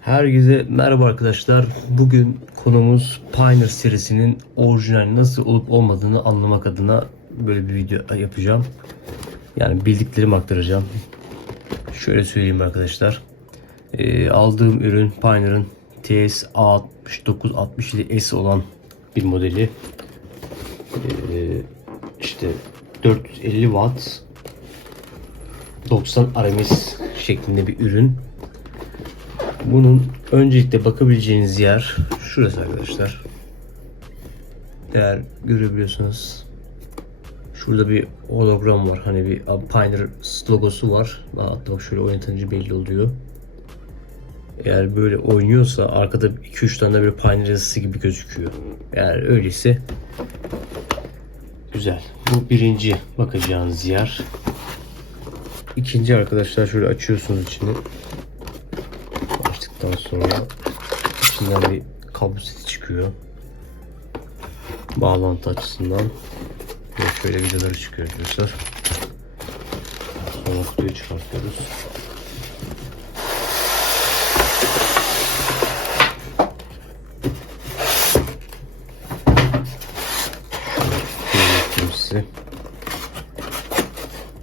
Herkese merhaba arkadaşlar. Bugün konumuz Pioneer serisinin orijinal nasıl olup olmadığını anlamak adına böyle bir video yapacağım. Yani bildiklerimi aktaracağım. Şöyle söyleyeyim arkadaşlar. Ee, aldığım ürün Pioneer'ın TS A6967S olan bir modeli. Ee, işte 450 watt 90 RMS şeklinde bir ürün. Bunun öncelikle bakabileceğiniz yer şurası arkadaşlar. Eğer görebiliyorsanız şurada bir hologram var. Hani bir Pioneer logosu var. Hatta şöyle oynatınca belli oluyor. Eğer böyle oynuyorsa arkada 2-3 tane bir Pioneer yazısı gibi gözüküyor. Eğer öyleyse güzel. Bu birinci bakacağınız yer. İkinci arkadaşlar şöyle açıyorsunuz içini. Açtıktan sonra içinden bir kablo seti çıkıyor. Bağlantı açısından. Şöyle vidaları çıkıyor arkadaşlar. Sonra kutuyu çıkartıyoruz. Size.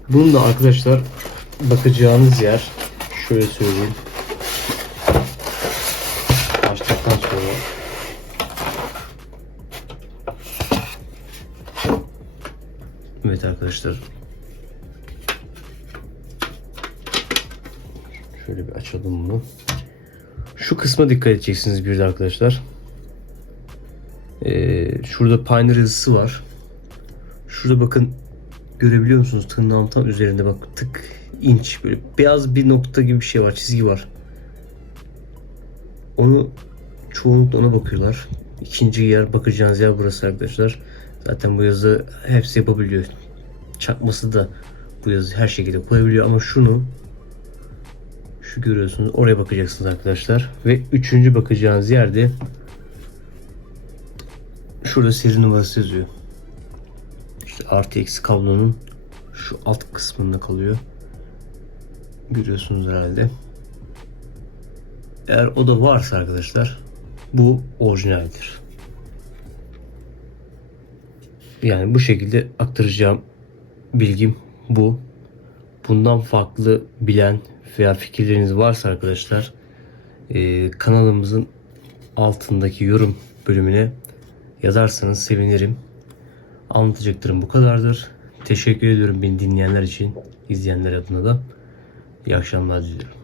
Bunun da arkadaşlar bakacağınız yer şöyle söyleyeyim. Açtıktan sonra Evet arkadaşlar Şöyle bir açalım bunu. Şu kısma dikkat edeceksiniz bir de arkadaşlar. Ee, şurada Pioneer yazısı var. Şurada bakın görebiliyor musunuz? Tırnağın tam üzerinde bak tık inç böyle beyaz bir nokta gibi bir şey var çizgi var. Onu çoğunlukla ona bakıyorlar. İkinci yer bakacağınız yer burası arkadaşlar. Zaten bu yazı hepsi yapabiliyor. Çakması da bu yazı her şekilde koyabiliyor ama şunu şu görüyorsunuz oraya bakacaksınız arkadaşlar. Ve üçüncü bakacağınız yerde şurada seri numarası yazıyor. İşte artı eksi kablonun şu alt kısmında kalıyor. Görüyorsunuz herhalde. Eğer o da varsa arkadaşlar bu orijinaldir. Yani bu şekilde aktaracağım bilgim bu. Bundan farklı bilen veya fikirleriniz varsa arkadaşlar e, kanalımızın altındaki yorum bölümüne yazarsanız sevinirim. Anlatacaklarım bu kadardır. Teşekkür ediyorum beni dinleyenler için, izleyenler adına da. İyi akşamlar diliyorum.